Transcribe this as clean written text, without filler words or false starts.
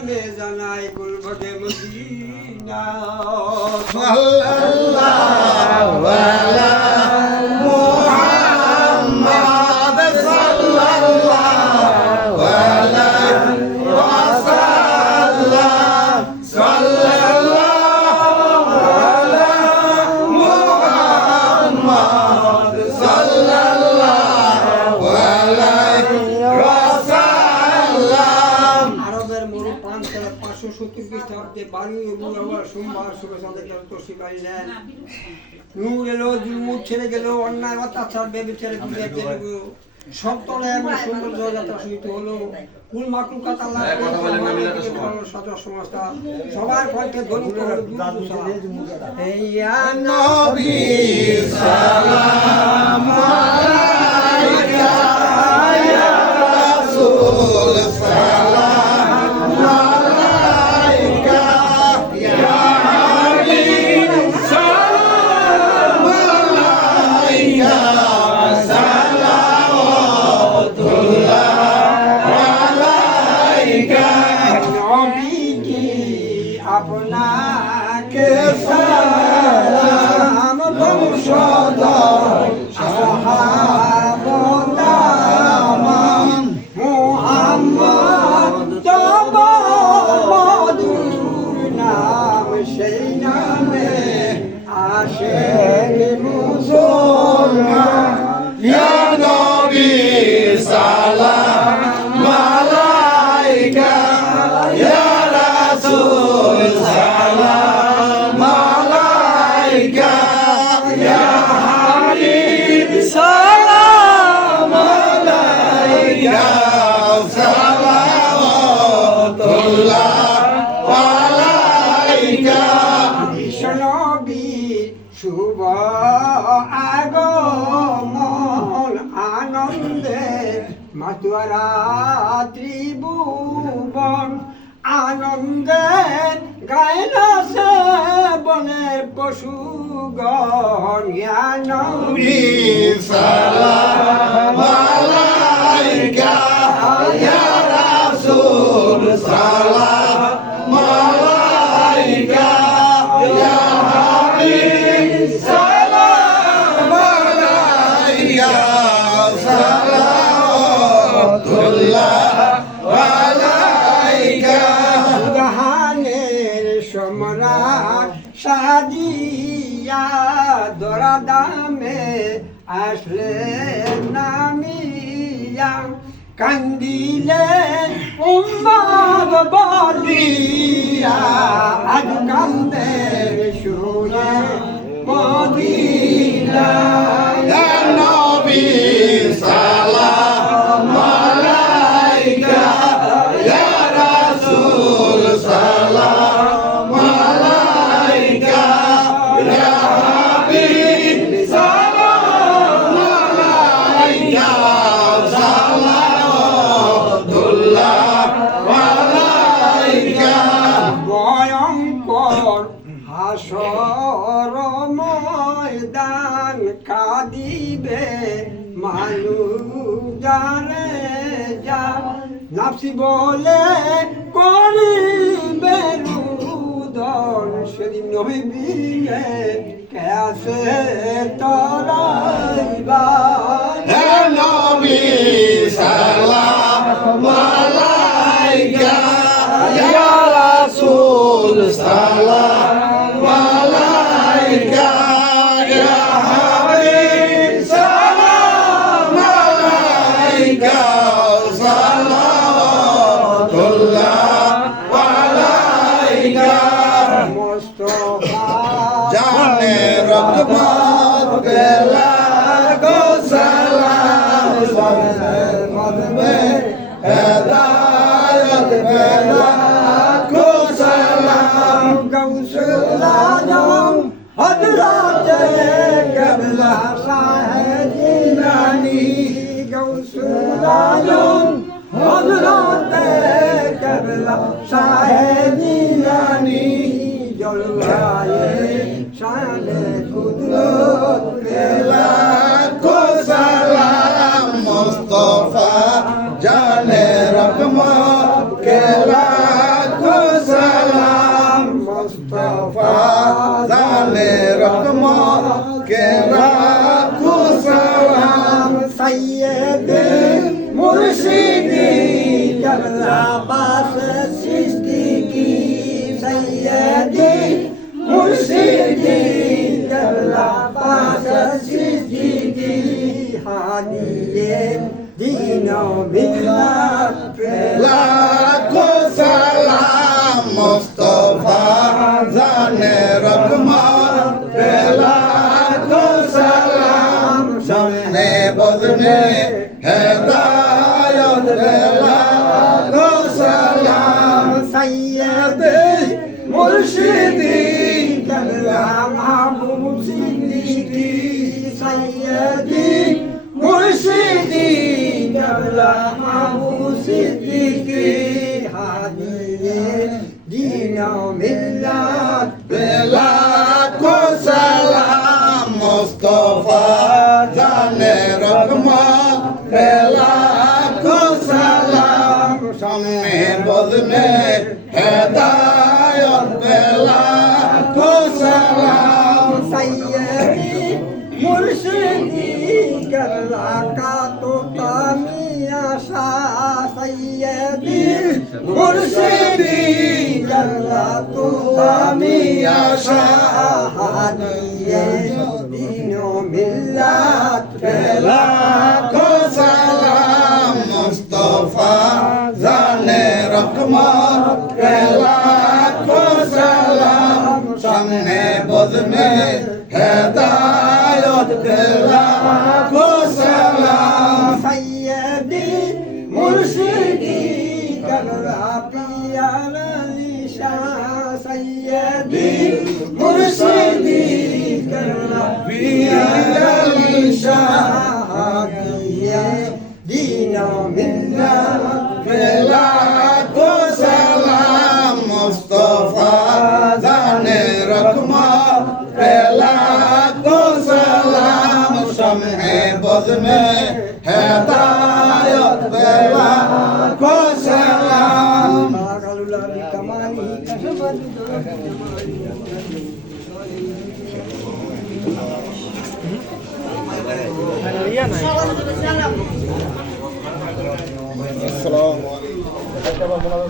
সালামে জানাই গুলবগে মদিনা সাল্লাল্লাহু আলা মুহাম্মাদ সাল্লাল্লাহু আলাইহি ওয়াসাল্লাম সাল্লাল্লাহু আলা মুহাম্মাদ সাল্লাল্লাহু আলাইহি ওয়াসাল্লাম। আরবের মরু প্রান্তরে 570 খ্রিস্টাব্দে বাণী নবুয়ার সোমবার শুভেচ্ছা তসি পাইলেন। নূর এলো, জুলমুল ছেড়ে গেল, অন্যায় অত্যাচার ব্যভিচারে ডুবে গেল, সপ্তলে এবং সুন্দর জয়যাত্রা শুনিত হলো। কুল মাকলুকাত আল্লাহ সদর সংস্থা সবার কণ্ঠে ধ্বনিত হলো ইয়া নবী সালাম আলাইকা ইয়া রাসূল সালাম আলাইকা ইয়া হাবিব সালাম আলাইকা সালাওয়াতুল্লাহ আলাইকা। নবীজি আপনাকে সালাম বংশধর সাহাবদামান মুহাম্মদ তব মধুর নাম সেই নামে আসেন মুসলমান ইয়া নবী সালাম আলাইকা ইয়া রাসূল সালাম আলাইকা ইয়া হাবিব সালাম আলাইকা সালাওয়াতুল্লাহ আলাইকা। বিষ্ণবী শুভ আগমন আনন্দে মাতুয়ারা ত্রিভুবন আনন্দে গায়ন সে বনের পশুগণ নবী সালাম আলাইকা ইয়া রাসূল সালাম আলাইকা ইয়া হাবিব সালাম আলাইকা সালাওয়াতুল্লাহ আলাইকা। জাহানের সম্রাট সাজিয়া দরা দামে আসলে নামিয়া কান্দিলে উম্মাদ বলিয়া আজ কান্দে শুনে মদিনা ইয়া নবী সালাম আলাইকা ইয়া রাসূল সালাম আলাইকা ইয়া হাবিব সালাম আলাইকা সালাওয়াতুল্লাহ আলাইকা। ভয়ঙ্কর হাসর ময়দান কাঁদিবে মানুষ জানে যা নাফসি বলে করিবে রুদন সেদিন নহিবিলে কেসে তরাইবা ইয়া নবী সালাম আলাইকা ইয়া রাসূল সালাম আলাইকা ইয়া হাবিব সালাম আলাইকা সালাওয়াতুল্লাহ আলাইকা। মুস্তাফা জানে রহমত বেলা গো সালাম মদবে হেদায়ত বেলা গো সালাম গৌসুল আজম হযরত কবলা সাহেব জিলানী গৌসুল আজম হযরত কবলা সাহেব জিলানী জলওয়ায়ে শানে কুদরত বেলা গো সালাম মুস্তাফা জানে রহমত কেলা अल्लाह पास सिद्दीकी सैयदी मुर्शिदी अल्लाह पास सिद्दीकी हानिये दीनो मिल्लत पे लाखों सलाम मुस्तफा जाने रहमत पे लाखों सलाम सामने बदने हिदायत पे लाखों सलाम सैयदी मुर्शिदी अल्लाह महबूब सिद्दीकी सैयदी मुर्शिदी अल्लाह महबूब सिद्दीकी हादिये दीनो मिल्लत पे लाखों सलाम मुस्तफा जाने रहमत पे लाखों सलाम सामने बदने हिदायत पे लाखों सलाम सैयदी मुर्शिदी अल्लाह का तो तामिया शाह सैयदी मुर्शिदी अल्लाह तो तामिया शाह हादिये दीनो मिल्लत पे लाखों सलाम मुस्तफा जाने रहमत पे लाखों सलाम सामने बदने हिदायत पे लाखों सलाम सैयदी मुर्शिदी अल्लाह पियाला निशान सैयदी मुर्शिदी अल्लाह पियाला निशान हादिये दीनो मिल्लत पे लाखों सलाम मुस्तफा जाने रहमत पे लाखों सलाम सामने बदने हिदायत पे लाखों सलाम बागलुला बिकमाली कसमत আসসালামু আলাইকুম